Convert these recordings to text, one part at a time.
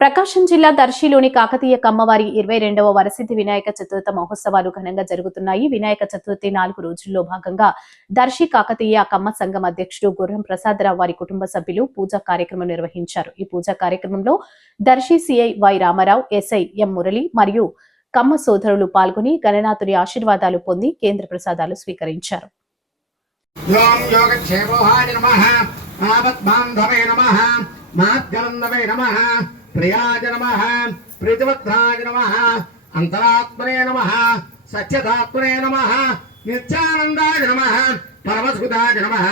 ప్రకాశం జిల్లా దర్శిలోని కాకతీయ కమ్మవారి ఇరవై రెండవ వరసిద్ధి వినాయక చతుర్థ మహోత్సవాలు ఘనంగా జరుగుతున్నాయి. వినాయక చతుర్థి నాలుగు రోజుల్లో భాగంగా దర్శి కాకతీయ కమ్మ సంఘం అధ్యక్షుడు గుర్రం ప్రసాదరావు వారి కుటుంబ సభ్యులు పూజా కార్యక్రమం నిర్వహించారు. ఈ పూజా కార్యక్రమంలో Darsi CI Y Ramarao SI M Murali మరియు కమ్మ సోదరులు పాల్గొని గణనాథుడి ఆశీర్వాదాలు పొంది కేంద్ర ప్రసాదాలు స్వీకరించారు. ఆపద్బాంధవే ప్రియాజ నమ ప్రీతివత్రాయ నమ అంతరాత్మనే నమః సత్యధాత్మనే నమః నిత్యానందాయ నమః పరమసుదాయ నమః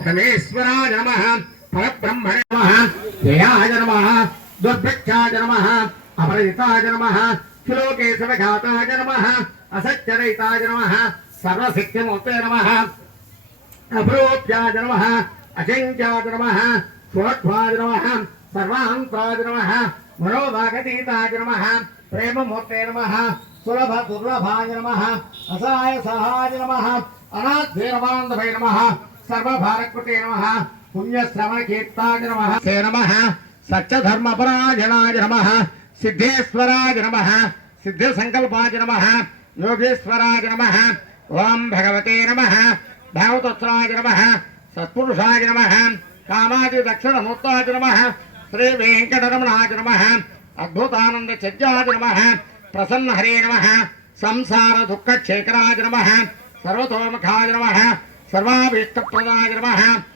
పరమేశ్వరాయ నమః పరబ్రహ్మణే నమః జయాయ నమః దుర్భిక్షాయ నమః అపరితాయ నమః కిలోకేశవఘాతాయ నమ అసత్యరహితాయ నమ సర్వశక్తిమూర్తే నమ అభ్రోప్యాయ నమ అచంచాయ నమ సురధ్వాయ నమ సర్వాంతాయ నమ మనోభాగతీతాయ నమ ప్రేమమూర్తే నమ సులభ దుర్లభాయ నమ అసహాయ సహాయ నమ అనాథేరబాంధవై నమ సర్వభారకృతే నమ పుణ్యశ్రవణ కీర్తాయ నమ తే నమ సత్యధర్మపరాయణాయ నమ సిద్ధేశ్వరాయ నమ సిద్ధ సంకల్పాయ నమ యోగేశ్వరాయ నమ ఓం భగవతే నమ భావతత్రాయ నమ సత్పురుషాయ నమ శ్రీ వెంకటరమణాయ నమ అద్భుతానంద చర్యాయ నమ ప్రసన్న హరే నమ సంసార దుఃఖ క్షేకరాయ నమ సర్వతోముఖాయ నమ సర్వాభీష్టప్రదాయ నమ